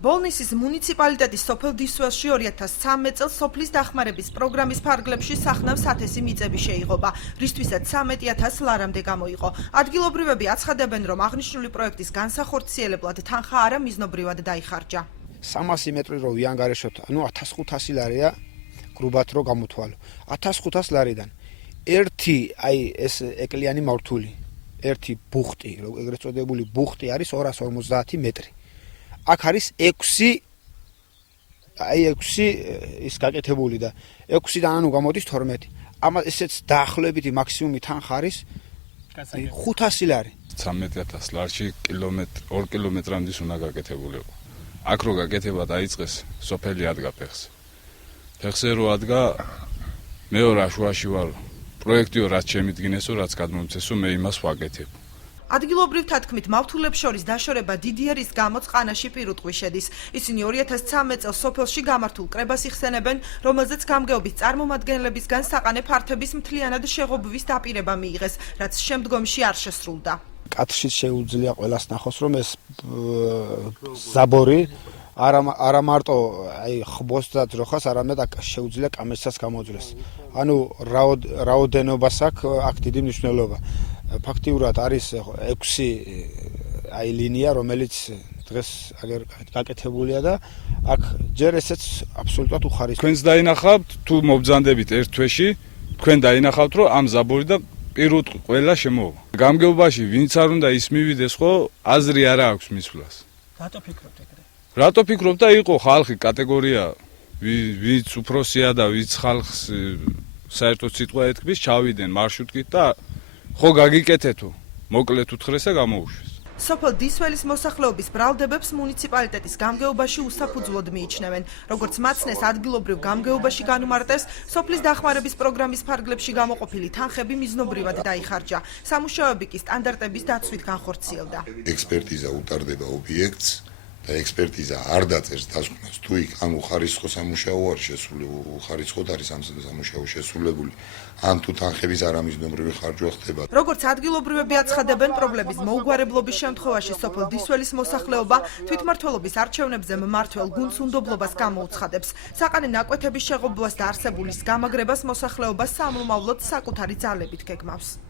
ბოლნისის მუნიციპალიტეტის სოფელ დისველში 2013 წელს სოფლის დახმარების პროგრამის ფარგლებში სახნავ სათესი მიწები შეიღობა, რისთვისაც 13,000 ლარამდე გამოიყო. ადგილობრივები აცხადებენ, რომ აღნიშნული პროექტის განსახორციელებლად თანხა არა მიზნობრივად დაიხარჯა. 300 მეტრი რო ვიანგარიშოთ, 1500 ლარია გრუბად რო გამოთვალო. 1500 ლარიდან ერთი ეს ეკლიანი მავთული, ერთი ბუხტი, ეგრეთ წოდებული ბუხტი არის 250 მეტრი. აქ არის 6 ის გაკეთებული და 6-დან ანუ გამოდის 12. ამას ესეც დაახლოებითი მაქსიმუმი თანხა არის 500 ლარი. 13,000 ლარში 2 კილომეტრამდე უნდა გაკეთებულიყო. აქ რო გაკეთება დაიწყეს, სოფელი ადგა ფეხს. ფეხზე რო ადგა, მეორე აშუაში ვარ. პროექტიო რაც შემიდგინესო, რაც გადმომცესო, მე იმას ვაკეთებ. ადგილობრივთა თქმით, მავთულებს შორის დაშორება დიდი არის, გამოც ყანაში პირუტყვი შედის. ისინი 2013 წელს სოფელში გამართულ კრებას იხსენებენ, რომელზეც გამგეობის წარმომადგენლებისგან საყანე ფართების მთლიანად შეღობვის დაპირება მიიღეს, რაც შემდგომში არ შესრულდა. კათხშიც შეუძლია ყველას ნახოს, რომ ეს ზაბორი არა მარტო ხბოსთან ძროხას, არამედ შეუძლია კამერსაც გამოძვლეს. ანუ რაოდენობას აქვს დიდი მნიშვნელობა. ფაქტიურად არის 6 ლინია, რომელიც დღეს აგერ გაკეთებულია და აქ ჯერ ესეც აბსოლუტურად უხარისხო. თქვენს დაინახავთ თუ მობძანდებით ერთ თვეში, თქვენ დაინახავთ, რომ ამ ზაბორიდან პირუტყვი ყველა შემოვა. გამგეობაში ვინც არ უნდა ის მივიდეს, ხო, აზრი არა აქვს მისვლას. რატო ფიქრობთ ეგრე? რატო ფიქრობ და იყო ხალხი კატეგორია, ვინც უფროსია და ვინც ხალხს საერთოდ სიტყვა ეთქმის, ჩავიდნენ მარშრუტით და ხო გაგიკეთეთო, მოკლედ უთხრეს და გამოუშვეს. სოფელ დისველის მოსახლეობის ბრალდებებს მუნიციპალიტეტის გამგეობაში უსაფუძვლოდ მიიჩნევენ. როგორც მაცნეს ადგილობრივ გამგეობაში განუმარტეს, სოფლის დახმარების პროგრამის ფარგლებში გამოყოფილი თანხები მიზნობრივად დაიხარჯა. სამუშაოები კი სტანდარტების დაცვით განხორციელდა. ექსპერტიზა უტარდება ობიექტს და ექსპერტიზა არ დაწერს დასკვნას თუ იქ ან უხარისხო სამუშაო არის შესრულებული, უხარისხოდ არის ამ სამუშაო შესრულებული, ან თუ თანხების არამიზნობრივი ხარჯვა ხდება. როგორც ადგილობრივები აცხადებენ, პრობლემის მოუგვარებლობის შემთხვევაში სოფელ დისველის მოსახლეობა თვითმმართველობის არჩევნებზე მმართველ გუნდს უნდობლობას გამოუცხადებს. საყანე ნაკვეთების შეღობვას და არსებულის გამაგრებას მოსახლეობა სამომავლოდ საკუთარი ძალებით გეგმავს.